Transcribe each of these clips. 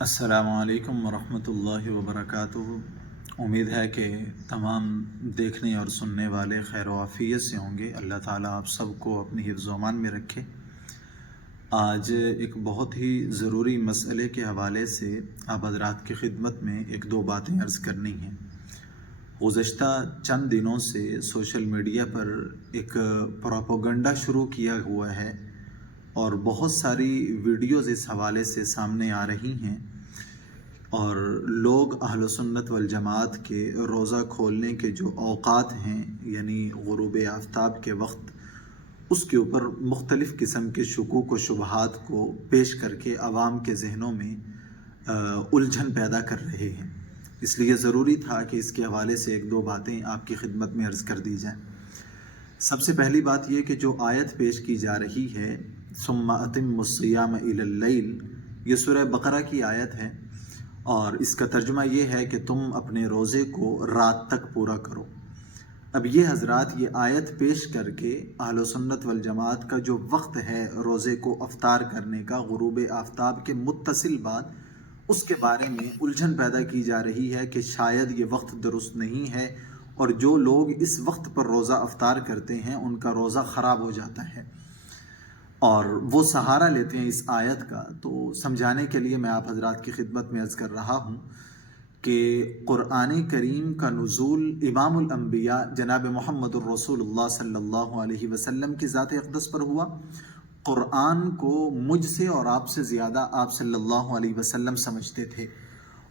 السلام علیکم ورحمۃ اللہ وبرکاتہ۔ امید ہے کہ تمام دیکھنے اور سننے والے خیر و عافیت سے ہوں گے۔ اللہ تعالیٰ آپ سب کو اپنی حفظ و امان میں رکھے۔ آج ایک بہت ہی ضروری مسئلے کے حوالے سے آپ حضرات کی خدمت میں ایک دو باتیں عرض کرنی ہیں۔ گزشتہ چند دنوں سے سوشل میڈیا پر ایک پراپوگنڈا شروع کیا ہوا ہے۔ اور بہت ساری ویڈیوز اس حوالے سے سامنے آ رہی ہیں اور لوگ اہل و سنت والجماعت کے روزہ کھولنے کے جو اوقات ہیں یعنی غروب آفتاب کے وقت، اس کے اوپر مختلف قسم کے شکوک و شبہات کو پیش کر کے عوام کے ذہنوں میں الجھن پیدا کر رہے ہیں۔ اس لیے ضروری تھا کہ اس کے حوالے سے ایک دو باتیں آپ کی خدمت میں عرض کر دی جائیں۔ سب سے پہلی بات یہ کہ جو آیت پیش کی جا رہی ہے ثم اتم الصیام الى اللیل۔ یہ سورہ بقرہ کی آیت ہے اور اس کا ترجمہ یہ ہے کہ تم اپنے روزے کو رات تک پورا کرو۔ اب یہ حضرات یہ آیت پیش کر کے اہل و سنت والجماعت کا جو وقت ہے روزے کو افطار کرنے کا، غروب آفتاب کے متصل بعد، اس کے بارے میں الجھن پیدا کی جا رہی ہے کہ شاید یہ وقت درست نہیں ہے اور جو لوگ اس وقت پر روزہ افطار کرتے ہیں، ان کا روزہ خراب ہو جاتا ہے۔ اور وہ سہارا لیتے ہیں اس آیت کا، تو سمجھانے کے لیے میں آپ حضرات کی خدمت میں عرض کر رہا ہوں کہ قرآن کریم کا نزول امام الانبیاء جناب محمد الرسول اللہ صلی اللہ علیہ وسلم کی ذات اقدس پر ہوا۔ قرآن کو مجھ سے اور آپ سے زیادہ آپ صلی اللہ علیہ وسلم سمجھتے تھے۔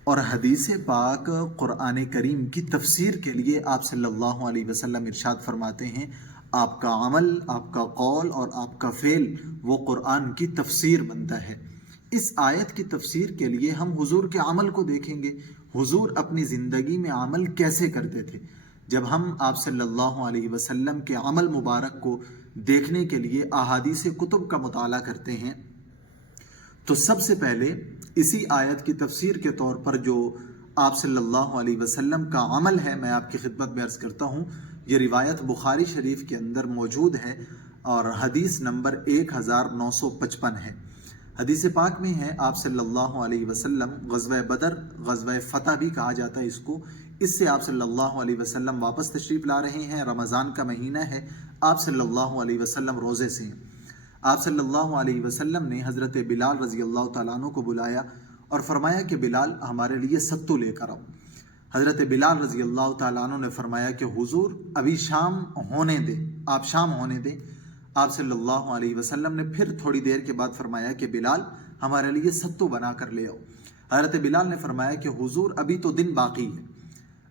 اور حدیث پاک قرآن کریم کی تفسیر کے لیے آپ صلی اللہ علیہ وسلم ارشاد فرماتے ہیں آپ کا عمل، آپ کا قول اور آپ کا فعل وہ قرآن کی تفسیر بنتا ہے۔ اس آیت کی تفسیر کے لیے ہم حضور کے عمل کو دیکھیں گے۔ حضور اپنی زندگی میں عمل کیسے کرتے تھے؟ جب ہم آپ صلی اللہ علیہ وسلم کے عمل مبارک کو دیکھنے کے لیے احادیث کتب کا مطالعہ کرتے ہیں، تو سب سے پہلے اسی آیت کی تفسیر کے طور پر جو آپ صلی اللہ علیہ وسلم کا عمل ہے، میں آپ کی خدمت میں عرض کرتا ہوں یہ روایت بخاری شریف کے اندر موجود ہے اور حدیث نمبر ایک ہزار نو سو پچپن ہے۔ حدیث پاک میں ہے، آپ صلی اللہ علیہ وسلم غزوہ بدر، غزوہ فتح بھی کہا جاتا ہے اس کو۔ اس سے آپ صلی اللہ علیہ وسلم واپس تشریف لا رہے ہیں، رمضان کا مہینہ ہے، آپ صلی اللہ علیہ وسلم روزے سے آپ صلی اللہ علیہ وسلم نے حضرت بلال رضی اللہ تعالیٰ عنہ کو بلایا اور فرمایا کہ بلال ہمارے لیے ستو لے کر آؤ۔ حضرت بلال رضی اللہ تعالیٰ عنہ نے فرمایا کہ حضور ابھی شام ہونے دے، آپ شام ہونے دیں آپ صلی اللہ علیہ وسلم نے پھر تھوڑی دیر کے بعد فرمایا کہ بلال، ہمارے لیے ستو بنا کر لے آؤ۔ حضرت بلال نے فرمایا کہ حضور ابھی تو دن باقی ہے۔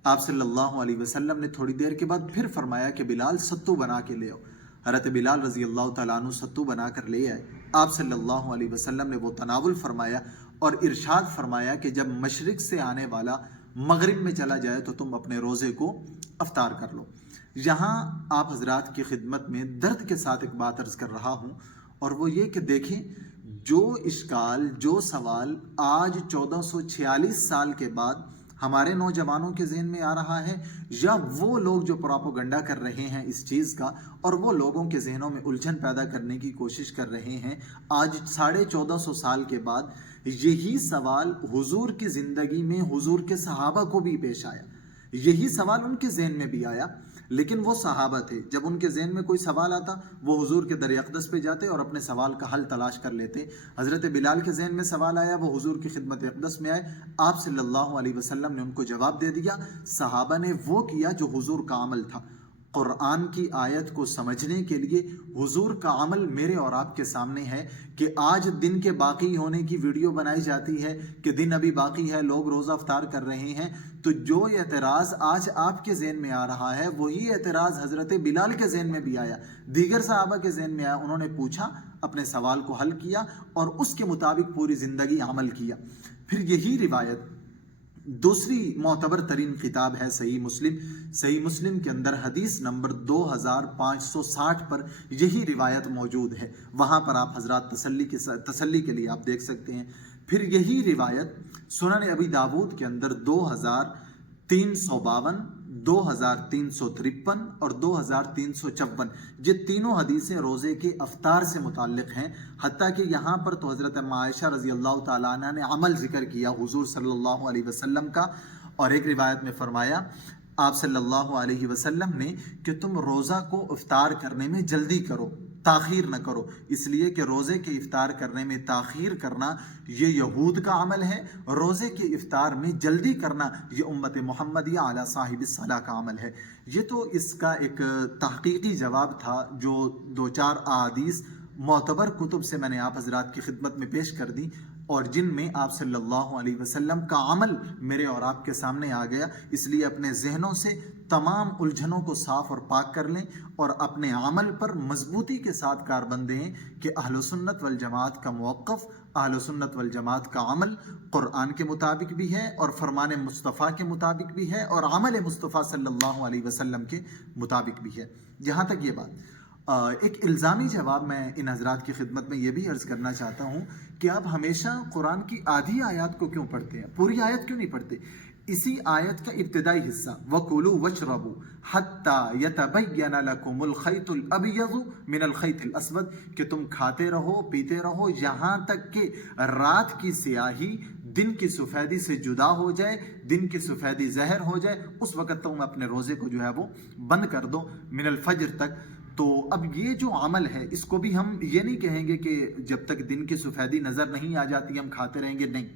آپ صلی اللہ علیہ وسلم نے تھوڑی دیر کے بعد پھر فرمایا کہ بلال، ستو بنا کے لے آؤ۔ حضرت بلال رضی اللہ تعالیٰ عنہ ستو بنا کر لے آئے۔ آپ صلی اللہ علیہ وسلم نے وہ تناول فرمایا اور ارشاد فرمایا کہ جب مشرق سے آنے والا مغرب میں چلا جائے تو تم اپنے روزے کو افطار کر لو۔ یہاں آپ حضرات کی خدمت میں درد کے ساتھ ایک بات عرض کر رہا ہوں اور وہ یہ کہ دیکھیں، جو اشکال، جو سوال آج چودہ سو چھیالیس سال کے بعد ہمارے نوجوانوں کے ذہن میں آ رہا ہے، یا وہ لوگ جو پراپوگنڈا کر رہے ہیں اس چیز کا، اور وہ لوگوں کے ذہنوں میں الجھن پیدا کرنے کی کوشش کر رہے ہیں۔ آج ساڑھے چودہ سو سال کے بعد یہی سوال حضور کی زندگی میں حضور کے صحابہ کو بھی پیش آیا۔ یہی سوال ان کے ذہن میں بھی آیا۔ لیکن وہ صحابہ تھے۔ جب ان کے ذہن میں کوئی سوال آتا، وہ حضور کے در اقدس پہ جاتے اور اپنے سوال کا حل تلاش کر لیتے۔ حضرت بلال کے ذہن میں سوال آیا، وہ حضور کی خدمت اقدس میں آئے۔ آپ صلی اللہ علیہ وسلم نے ان کو جواب دے دیا۔ صحابہ نے وہ کیا جو حضور کا عمل تھا۔ قرآن کی آیت کو سمجھنے کے لیے حضور کا عمل میرے اور آپ کے سامنے ہے کہ آج دن کے باقی ہونے کی ویڈیو بنائی جاتی ہے کہ دن ابھی باقی ہے، لوگ روزہ افطار کر رہے ہیں۔ تو جو اعتراض آج آپ کے ذہن میں آ رہا ہے، وہی اعتراض حضرت بلال کے ذہن میں بھی آیا۔ دیگر صحابہ کے ذہن میں آیا، انہوں نے پوچھا، اپنے سوال کو حل کیا اور اس کے مطابق پوری زندگی عمل کیا۔ پھر یہی روایت دوسری معتبر ترین کتاب ہے صحیح مسلم۔ صحیح مسلم کے اندر حدیث نمبر دو ہزار پانچ سو ساٹھ پر یہی روایت موجود ہے۔ وہاں پر آپ حضرات تسلی کے تسلی کے لیے آپ دیکھ سکتے ہیں۔ پھر یہی روایت سنن ابی داود کے اندر دو ہزار تین سو باون دو ہزار تین سو ترپن اور دو ہزار تین سو چپن یہ تینوں حدیثیں روزے کے افطار سے متعلق ہیں، حتیٰ کہ یہاں پر تو حضرت معاشہ رضی اللہ تعالیٰ عنہ نے عمل ذکر کیا حضور صلی اللہ علیہ وسلم کا۔ اور ایک روایت میں فرمایا، آپ صلی اللہ علیہ وسلم نے کہ تم روزہ کو افطار کرنے میں جلدی کرو۔ تاخیر نہ کرو۔ اس لیے کہ روزے کے افطار کرنے میں تاخیر کرنا یہ یہود کا عمل ہے، روزے کے افطار میں جلدی کرنا یہ امت محمد یا اعلیٰ صاحب صلاح کا عمل ہے۔ یہ تو اس کا ایک تحقیقی جواب تھا جو دو چار احادیث معتبر کتب سے میں نے آپ حضرات کی خدمت میں پیش کر دی اور جن میں آپ صلی اللہ علیہ وسلم کا عمل میرے اور آپ کے سامنے آ گیا، اس لیے اپنے ذہنوں سے تمام الجھنوں کو صاف اور پاک کر لیں اور اپنے عمل پر مضبوطی کے ساتھ کار بندیں کہ اہل و سنت والجماعت کا موقف، اہل و سنت والجماعت کا عمل قرآن کے مطابق بھی ہے اور فرمان مصطفیٰ کے مطابق بھی ہے اور عمل مصطفیٰ صلی اللہ علیہ وسلم کے مطابق بھی ہے۔ جہاں تک یہ بات۔ ایک الزامی جواب میں ان حضرات کی خدمت میں یہ بھی عرض کرنا چاہتا ہوں کہ آپ ہمیشہ قرآن کی آدھی آیات کو کیوں پڑھتے ہیں؟ پوری آیت کیوں نہیں پڑھتے؟ اسی آیت کا ابتدائی حصہ وَقُلُوا وَشْرَبُوا حَتَّى يَتَبَيَّنَ لَكُمُ الْخَيْطُ الْأَبْيَضُ مِنَ الْخَيْطِ الْأَسْوَدِ کہ تم کھاتے رہو، پیتے رہو، یہاں تک کہ رات کی سیاہی، دن کی سفیدی سے جدا ہو جائے، دن کی سفیدی زہر ہو جائے، اس وقت تم اپنے روزے کو جو ہے وہ بند کر دو، من الفجر تک۔ تو اب یہ جو عمل ہے، اس کو بھی ہم یہ نہیں کہیں گے کہ جب تک دن کی سفیدی نظر نہیں آ جاتی، ہم کھاتے رہیں گے، نہیں۔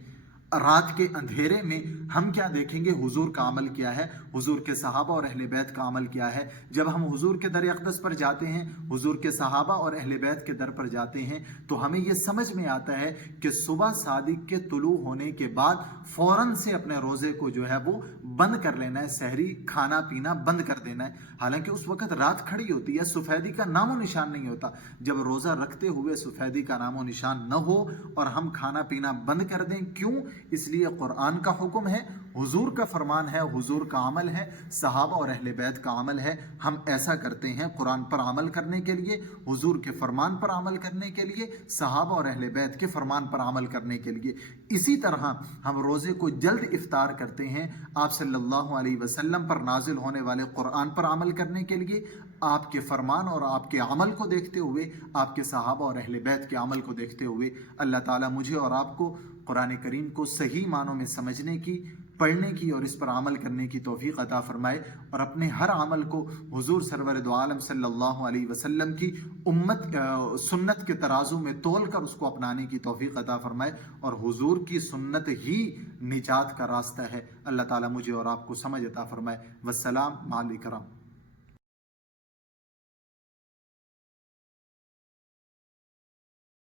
رات کے اندھیرے میں ہم کیا دیکھیں گے؟ حضور کا عمل کیا ہے؟ حضور کے صحابہ اور اہل بیت کا عمل کیا ہے؟ جب ہم حضور کے در اقدس پر جاتے ہیں، حضور کے صحابہ اور اہل بیت کے در پر جاتے ہیں، تو ہمیں یہ سمجھ میں آتا ہے کہ صبح صادق کے طلوع ہونے کے بعد فوراً سے اپنے روزے کو جو ہے وہ بند کر لینا ہے، سحری کھانا پینا بند کر دینا ہے۔ حالانکہ اس وقت رات کھڑی ہوتی ہے، سفیدی کا نام و نشان نہیں ہوتا۔ جب روزہ رکھتے ہوئے سفیدی کا نام و نشان نہ ہو اور ہم کھانا پینا بند کر دیں، کیوں؟ اس لیے قرآن کا حکم ہے، حضور کا فرمان ہے، حضور کا عمل ہے، صحابہ اور اہل بیت کا عمل ہے۔ ہم ایسا کرتے ہیں قرآن پر عمل کرنے کے لیے، حضور کے فرمان پر عمل کرنے کے لیے، صحابہ اور اہل بیت کے فرمان پر عمل کرنے کے لیے۔ اسی طرح ہم روزے کو جلد افطار کرتے ہیں۔ آپ صلی اللہ علیہ وسلم پر نازل ہونے والے قرآن پر عمل کرنے کے لیے۔ آپ کے فرمان اور آپ کے عمل کو دیکھتے ہوئے، آپ کے صحابہ اور اہل بیت کے عمل کو دیکھتے ہوئے اللہ تعالیٰ مجھے اور آپ کو قرآن کریم کو صحیح معنوں میں سمجھنے کی، پڑھنے کی اور اس پر عمل کرنے کی توفیق عطا فرمائے اور اپنے ہر عمل کو حضور سرور دو عالم صلی اللہ علیہ وسلم کی امت سنت کے ترازو میں تول کر اس کو اپنانے کی توفیق عطا فرمائے اور حضور کی سنت ہی نجات کا راستہ ہے۔ اللہ تعالیٰ مجھے اور آپ کو سمجھ عطا فرمائے۔ وسلام مالک کرم